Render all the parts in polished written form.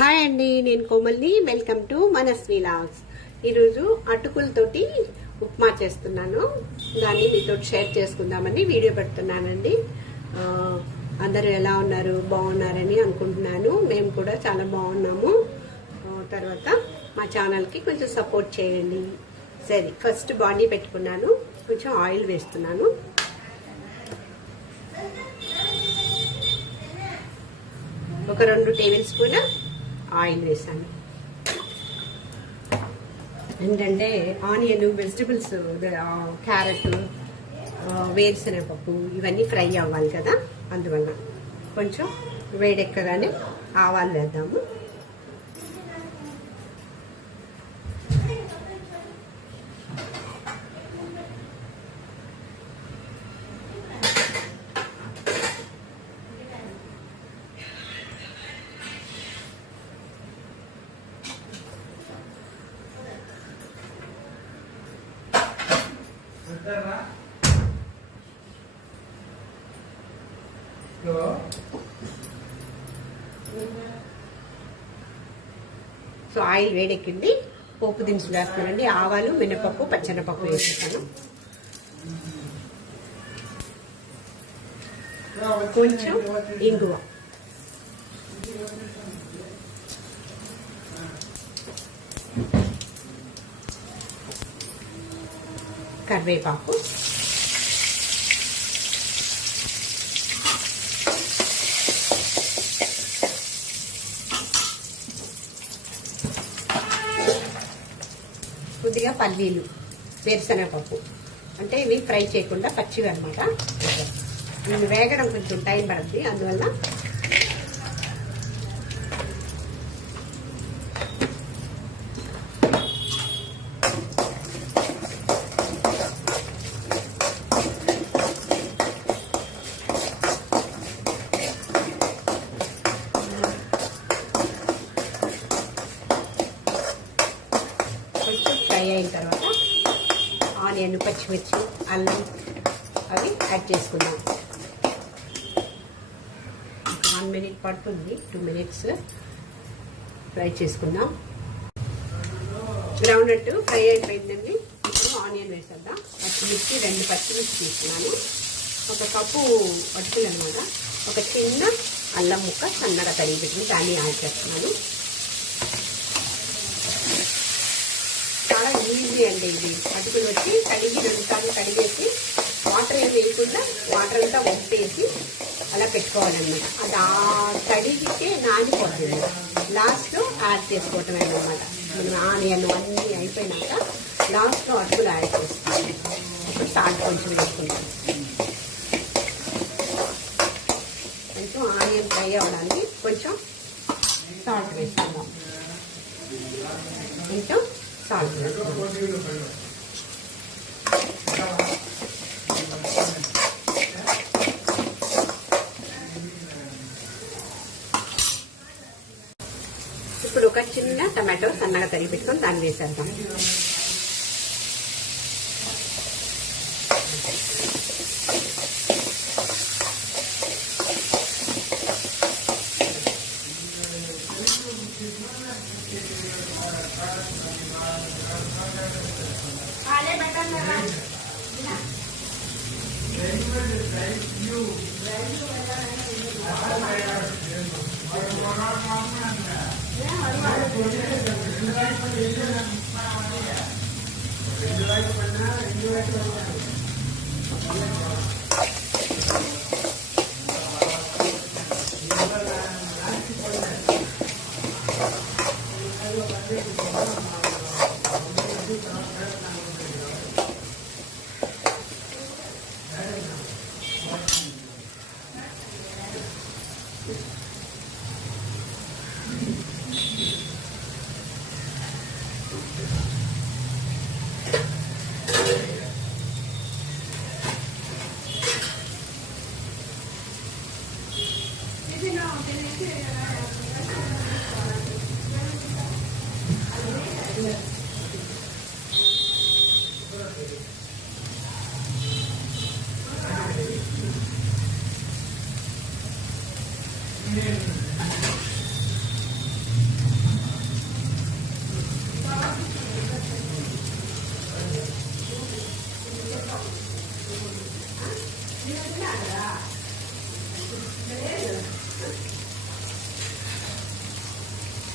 Hi అండి, నేను కోమల్ని. Welcome to Manasvi vlogs. ఈరోజు అటుకులతోటి ఉప్మా చేస్తున్నాను. దాన్ని మీతో షేర్ చేసుకుందామని వీడియో పెడుతున్నానండి. అందరూ ఎలా ఉన్నారు, బాగున్నారని అనుకుంటున్నాను. మేము కూడా చాలా బాగున్నాము. తర్వాత మా ఛానల్కి కొంచెం సపోర్ట్ చేయండి. సరే, ఫస్ట్ బాండీ పెట్టుకున్నాను. కొంచెం ఆయిల్ వేస్తున్నాను. ఒక 2 టేబుల్ స్పూన్ ఆయిల్ వేసాను. ఏంటంటే ఆనియన్, వెజిటబుల్స్, క్యారెట్, వేరుశనగపప్పు ఇవన్నీ ఫ్రై అవ్వాలి కదా, అందువల్ల కొంచెం వేడెక్కగానే ఆవాలు వేద్దాము. సో ఆయిల్ వేడెక్కింది. పోపు దినుసులు వేస్తానండి. ఆవాలు, మినపప్పు, పచ్చెనపప్పు వేసేస్తాను. కొంచెం ఇంగువ, కరివేపాకు, కొద్దిగా పల్లీలు, వేరుశనగపప్పు. అంటే ఇవి ఫ్రై చేయకుండా పచ్చివి అనమాట. ఇవి వేగడం కొంచెం టైం పడుతుంది, అందువల్ల అయిన తర్వాత ఆనియన్, పచ్చిమిర్చి, అల్లం అవి యాడ్ చేసుకుందాం. 1 మినిట్ పడుతుంది, 2 మినిట్స్ ఫ్రై చేసుకుందాం. గ్రౌండ్నట్ ఫ్రై అయిపోయిందండి. ఇప్పుడు ఆనియన్ వేసేద్దాం. పచ్చిమిర్చి, 2 పచ్చిమిర్చి తీసుకున్నాను. 1 కప్పు అటుకులు అనమాట. ఒక చిన్న అల్లం ముక్క సన్నగా తరిగి పెట్టుకుని దాన్ని యాడ్ చేస్తున్నాను. చాలా ఈజీ అండి ఇది. అటుకులు వచ్చి కడిగి 2 సార్లు కడిగేసి వాటర్ ఏమి వేయకుండా వాటర్ అంతా వంపేసి అలా పెట్టుకోవాలన్నమాట. అది ఆ కడిగితే నానిపోతుంది. లాస్ట్లో యాడ్ చేసుకోవటమే అన్నమాట. మనం ఆనియన్ అన్నీ అయిపోయినాక లాస్ట్లో అటుకులు యాడ్ చేస్తాం. ఇప్పుడు సాల్ట్ కొంచెం వేసుకుంటాం. కొంచెం ఆనియన్ ఫ్రై అవ్వడానికి కొంచెం సాల్ట్ వేసుకుందాం. కొంచెం సాల్ట్ ఇప్పుడు ఒక చిన్న టమాటో సన్నగా తరిగి పెట్టుకొని దాన్ని వేసేద్దాం.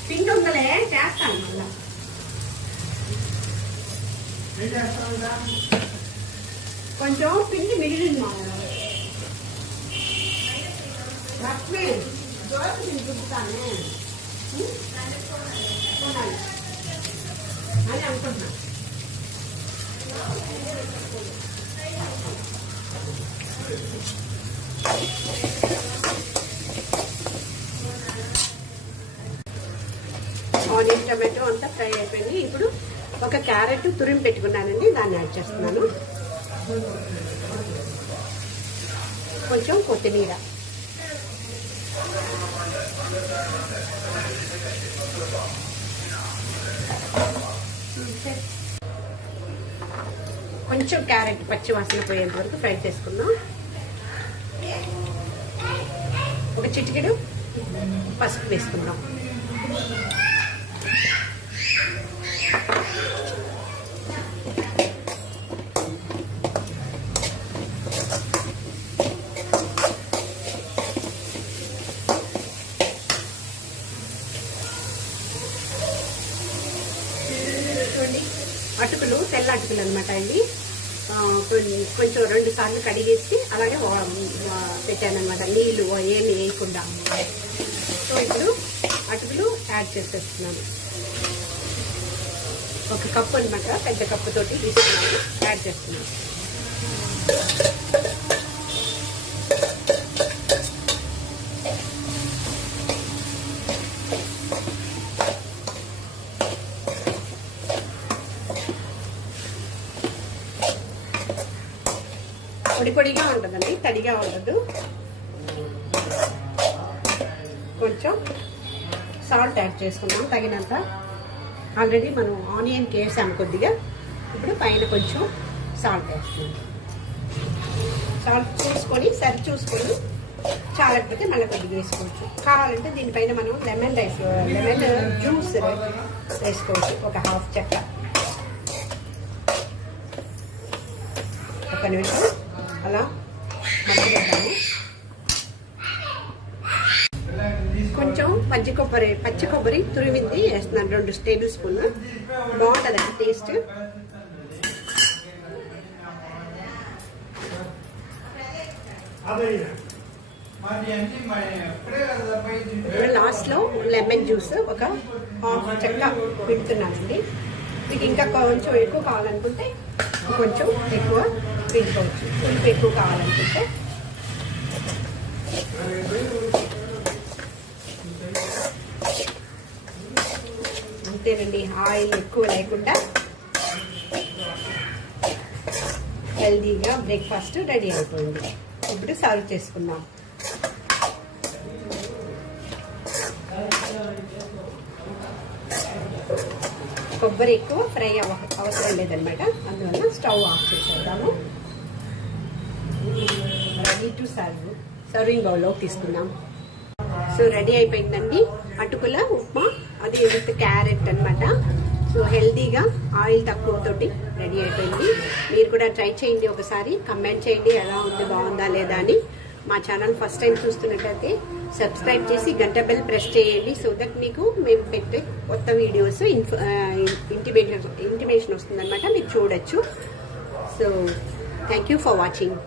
పిండి ఉందలే చేస్తాను మళ్ళా. కొంచెం పిండి మిగిలింది మా లక్ష్మి దోశ నేను చుట్టుతానే అని అనుకుంటున్నా. ఆనియన్ టమాటో అంతా ఫ్రై అయిపోయింది. ఇప్పుడు ఒక క్యారెట్ తురిమి పెట్టుకున్నానండి, దాన్ని యాడ్ చేస్తున్నాను. కొంచెం కొత్తిమీర, కొంచెం క్యారెట్ పచ్చి వాసన పోయేంత వరకు ఫ్రై చేసుకుందాం. ఒక చిటికెడు పసుపు వేసుకుందాం. అటుకులు తెల్ల అటుకులు అనమాట అండి. కొంచెం 2 సార్లు కడిగేసి అలాగే పెట్టాను అనమాట, నీళ్ళు ఏమి వేయకుండా. సో ఇప్పుడు అటుకులు యాడ్ చేసేస్తున్నాను. 1 కప్పు అనమాట, పెద్ద కప్పుతోటి తీసుకున్నాను, యాడ్ చేస్తున్నాను. పొడి పొడిగా ఉంటుందండి, తడిగా ఉండదు. కొంచెం సాల్ట్ యాడ్ చేసుకున్నాం తగినంత. ఆల్రెడీ మనం ఆనియన్కి వేసాము కొద్దిగా. ఇప్పుడు పైన కొంచెం సాల్ట్ వేస్తున్నాం. సాల్ట్ చూసుకొని చూసుకొని చాలకపోతే మళ్ళీ కొద్దిగా వేసుకోవచ్చు. కావాలంటే దీనిపైన మనం లెమన్ జ్యూస్ వేసుకోవచ్చు. ఒక 1/2 చెక్క. ఒక నిమిషం అలా మగ్గిద్దాము. కొంచెం పచ్చి కొబ్బరి తురిమింది వేస్తున్నాను, 2 టేబుల్ స్పూన్లు. బాగుంటుందండి టేస్ట్. లాస్ట్ లో లెమన్ జ్యూస్ ఒక 1/2 చెక్క పిండుతున్నానండి. మీకు ఇంకా కొంచెం ఎక్కువ కావాలనుకుంటే కొంచెం ఎక్కువ పిండుకోవచ్చు. పులుపు ఎక్కువ కావాలనుకుంటే. అంతేనండి, ఆయిల్ ఎక్కువ లేకుండా హెల్దీగా బ్రేక్ఫాస్ట్ రెడీ అయిపోయింది. ఇప్పుడు సర్వ్ చేసుకుందాం. కొబ్బరి ఎక్కువ ఫ్రై అవసరం లేదనమాట, అందువల్ల స్టవ్ ఆఫ్ చేసేద్దాము. రెడీ టు సర్వింగ్ బౌల్లో తీసుకుందాం. సో రెడీ అయిపోయిందండి అటుకుల ఉప్మా. అది విత్ క్యారెట్ అనమాట. సో హెల్దీగా ఆయిల్ తక్కువతోటి రెడీ అయిపోయింది. మీరు కూడా ట్రై చేయండి, ఒకసారి కమెంట్ చేయండి ఎలా ఉంది, బాగుందా లేదా అని. మా ఛానల్ ఫస్ట్ టైం చూస్తున్నట్లయితే సబ్స్క్రైబ్ చేసి గంట బెల్ ప్రెస్ చేయండి. సో దట్ మీకు మేము పెట్టే కొత్త వీడియోస్ ఇంటిమేషన్ వస్తుందన్నమాట, మీరు చూడొచ్చు. So thank you for watching.